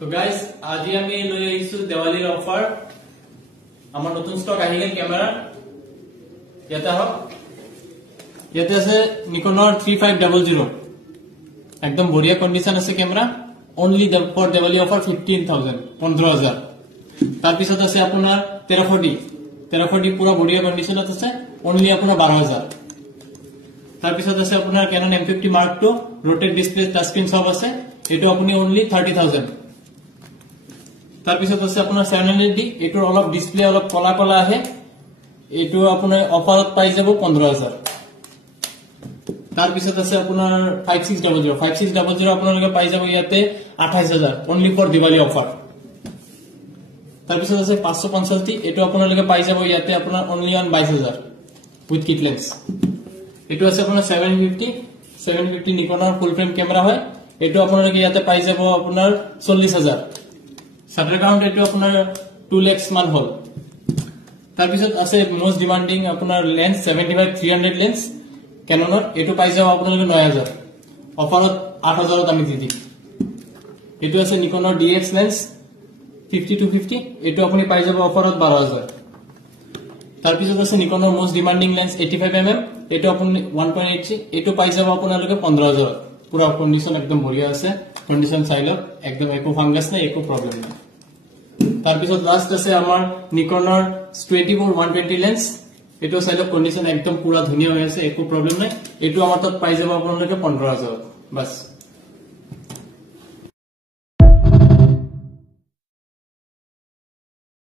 তো গাইস আজি আমি লৈ আহিছো দেৱালীৰ অফাৰ আমাৰ নতুন ষ্টক আহিলে ক্যামেৰা ইয়াতে হক ইয়াতে আছে নিকনৰ 3500 একদম বঢ়িয়া কন্ডিশন আছে camera only the for Diwali offer 15000 তাৰ পিছত আছে আপোনাৰ 1340 পুৰা বঢ়িয়া কন্ডিশনত আছে only আপোনাৰ 12000 তাৰ পিছত আছে আপোনাৰ Canon M50 Mark II rotate display touch screen সব আছে এটো আপুনি only 30000 তাৰ পিছত আছে আপোনাৰ 700D এটোৰ অলপ ডিসপ্লে অলপ কলা কলা আহে এটো আপোনাৰ অফাৰত পাই যাব 15000 তাৰ পিছত আছে আপোনাৰ 5600 আপোনালোকে পাই যাব ইয়াতে 28000 only for Diwali offer তাৰ পিছত আছে 550D এটো আপোনালোকে পাই যাব ইয়াতে আপোনাৰ only on 22000 with kit lens এটো আছে আপোনাৰ 750 নিকনৰ ফুল ফ্ৰেম ক্যামেৰা হয় এটো আপোনালোকে ইয়াতে পাই যাব আপোনাৰ 40000 Shutter count এটো আপোনাৰ 2 lakhs মান হল তাৰ পিছত আছে মোস্ট ডিমান্ডিং আপোনাৰ লেন্স 75-300 লেন্স Canon এটো পাই যাব আপোনালোকে 9000 অফাৰত 8000 আমি দি দিম এটো আছে নিকনৰ DX লেন্স 50-250 এটো আপুনি পাই যাব অফাৰত 12000 তাৰ পিছত আছে নিকনৰ মোস্ট ডিমান্ডিং লেন্স 85mm এটো আপুনি 1.8 এটো পাই যাব আপোনালোকে 15000 পুৰা কন্ডিশন একদম বঢ়িয়া আছে কন্ডিশন চাইলো একদম একো ফাঙ্গাস নাই একো প্ৰবলেম নাই তাৰ পিছত লাস্ট আছে আমাৰ নিকনৰ 24-120 লেন্স এটো চাইলো কন্ডিশন একদম পুৰা ধুনিয়া হৈ আছে একো প্ৰবলেম নাই এটো আমাৰ তাত পাই যাব আপোনালোকে 15000 বাস